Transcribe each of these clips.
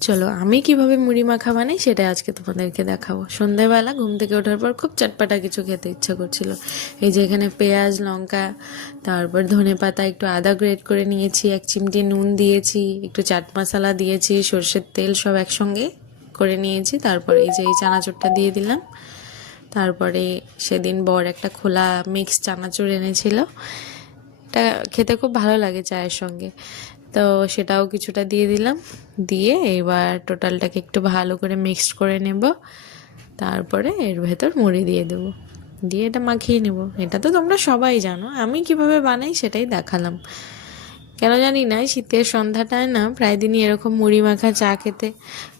চলো আমি কিভাবে মুড়ি মাখা বানাই সেটা আজকে তোমাদেরকে দেখাবো। সন্ধেবেলা ঘুম থেকে ওঠার পর খুব চটপাটা কিছু খেতে ইচ্ছা করছিল। এই যে এখানে পেঁয়াজ, লঙ্কা, তারপর ধনেপাতা, একটু আদা গ্রেট করে নিয়েছি, 1 চিমটি নুন দিয়েছি, একটু চাট মশলা দিয়েছি, সর্ষের তেল সব একসঙ্গে করে নিয়েছি। তারপরে এই যে এই চানাচুরটা দিয়ে দিলাম। তারপরে সেদিন বর একটা খোলা মিক্স চানাচুর এনেছিল, এটা খেতে খুব ভালো লাগে চায়ের সঙ্গে, তো সেটাও কিছুটা দিয়ে দিলাম। দিয়ে এবার টোটালটাকে একটু ভালো করে মিক্সড করে নেব। তারপরে এর ভেতর মুড়ি দিয়ে দেবো, দিয়ে এটা মাখিয়ে নেব। এটা তো তোমরা সবাই জানো, আমি কিভাবে বানাই সেটাই দেখালাম। কেন জানি না শীতের সন্ধ্যাটায় না প্রায় দিনই এরকম মুড়ি মাখা চা খেতে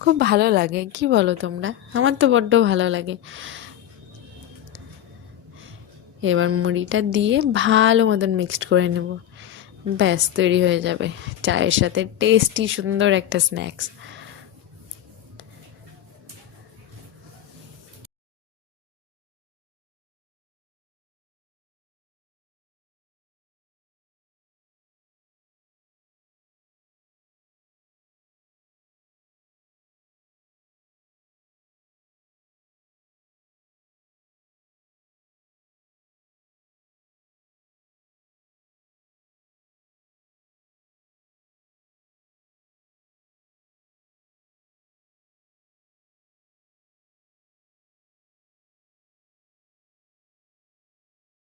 খুব ভালো লাগে, কি বলো তোমরা? আমার তো বড্ড ভালো লাগে। এবার মুড়িটা দিয়ে ভালো মতন মিক্সড করে নেব, ব্যাস তৈরি হয়ে যাবে চায়ের সাথে টেস্টি সুন্দর একটা স্ন্যাক্স।